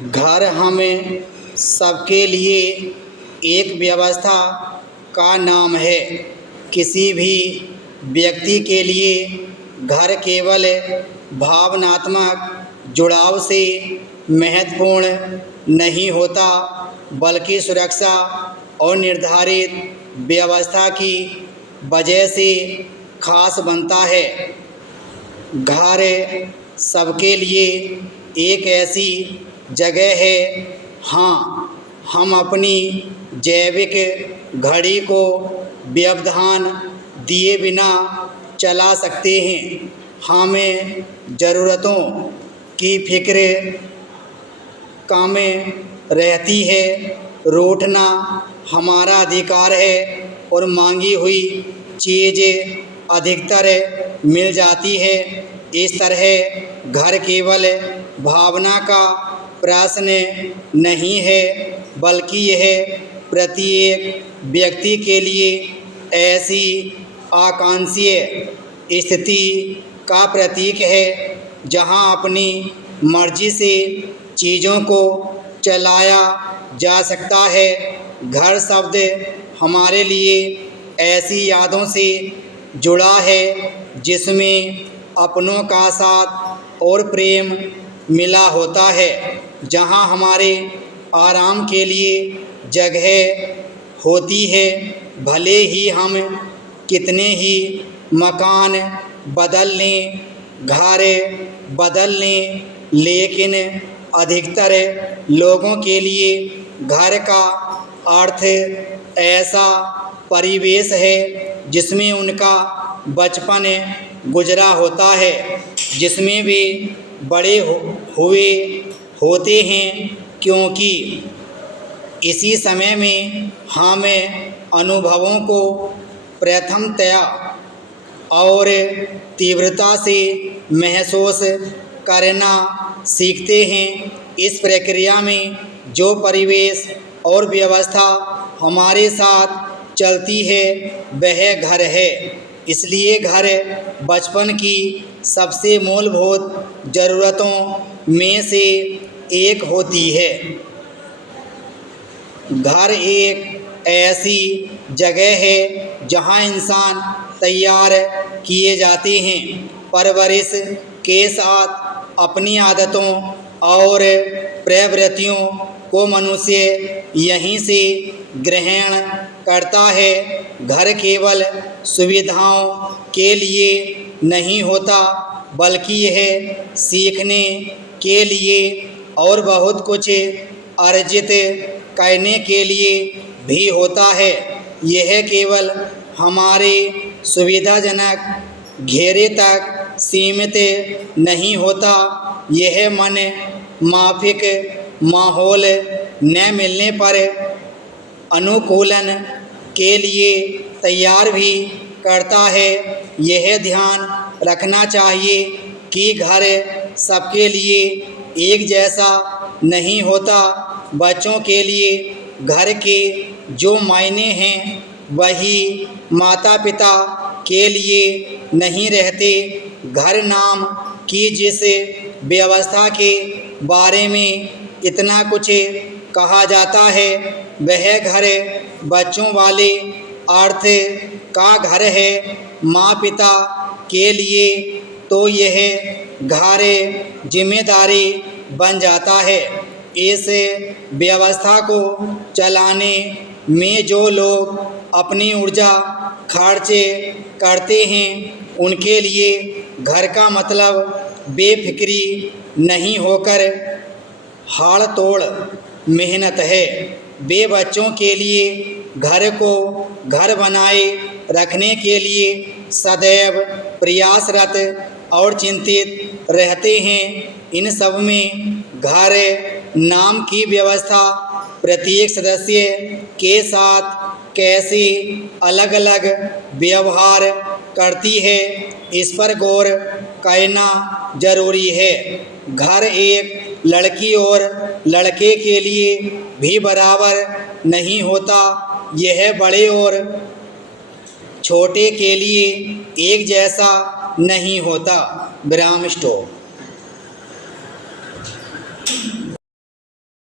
घर हमें सबके लिए एक व्यवस्था का नाम है। किसी भी व्यक्ति के लिए घर केवल भावनात्मक जुड़ाव से महत्वपूर्ण नहीं होता, बल्कि सुरक्षा और निर्धारित व्यवस्था की वजह से खास बनता है। घर सबके लिए एक ऐसी जगह है। हाँ, हम अपनी जैविक घड़ी को व्यवधान दिए बिना चला सकते हैं। हमें ज़रूरतों की फिक्र कम रहती है। रूठना हमारा अधिकार है और मांगी हुई चीज़ अधिकतर मिल जाती है। इस तरह घर केवल भावना का प्रश्न नहीं है, बल्कि यह प्रत्येक व्यक्ति के लिए ऐसी आकांक्षीय स्थिति का प्रतीक है जहां अपनी मर्जी से चीज़ों को चलाया जा सकता है। घर शब्द हमारे लिए ऐसी यादों से जुड़ा है जिसमें अपनों का साथ और प्रेम मिला होता है, जहां हमारे आराम के लिए जगह होती है। भले ही हम कितने ही मकान बदल लें, घर बदल लें, लेकिन अधिकतर लोगों के लिए घर का अर्थ ऐसा परिवेश है जिसमें उनका बचपन गुजरा होता है, जिसमें वे बड़े हुए होते हैं, क्योंकि इसी समय में हम अनुभवों को प्रथमतया और तीव्रता से महसूस करना सीखते हैं। इस प्रक्रिया में जो परिवेश और व्यवस्था हमारे साथ चलती है वह घर है। इसलिए घर बचपन की सबसे मूलभूत ज़रूरतों में से एक होती है। घर एक ऐसी जगह है जहां इंसान तैयार किए जाते हैं। परवरिश के साथ अपनी आदतों और प्रवृत्तियों को मनुष्य यहीं से ग्रहण करता है। घर केवल सुविधाओं के लिए नहीं होता, बल्कि यह सीखने के लिए और बहुत कुछ अर्जित करने के लिए भी होता है। यह केवल हमारे सुविधाजनक घेरे तक सीमित नहीं होता, यह मन माफिक माहौल न मिलने पर अनुकूलन के लिए तैयार भी करता है। यह ध्यान रखना चाहिए कि घर सबके लिए एक जैसा नहीं होता। बच्चों के लिए घर के जो मायने हैं वही माता पिता के लिए नहीं रहते। घर नाम की जिस व्यवस्था के बारे में इतना कुछ कहा जाता है वह घर बच्चों वाले अर्थ का घर है। माँ पिता के लिए तो यह घर जिम्मेदारी बन जाता है। इस व्यवस्था को चलाने में जो लोग अपनी ऊर्जा खर्च करते हैं उनके लिए घर का मतलब बेफिक्री नहीं होकर हाड़ तोड़ मेहनत है। वे बच्चों के लिए घर को घर बनाए रखने के लिए सदैव प्रयासरत और चिंतित रहते हैं। इन सब में घर नाम की व्यवस्था प्रत्येक सदस्य के साथ कैसे अलग अलग व्यवहार करती है, इस पर गौर करना जरूरी है। घर एक लड़की और लड़के के लिए भी बराबर नहीं होता। यह बड़े और छोटे के लिए एक जैसा नहीं होता। विराम स्टॉप।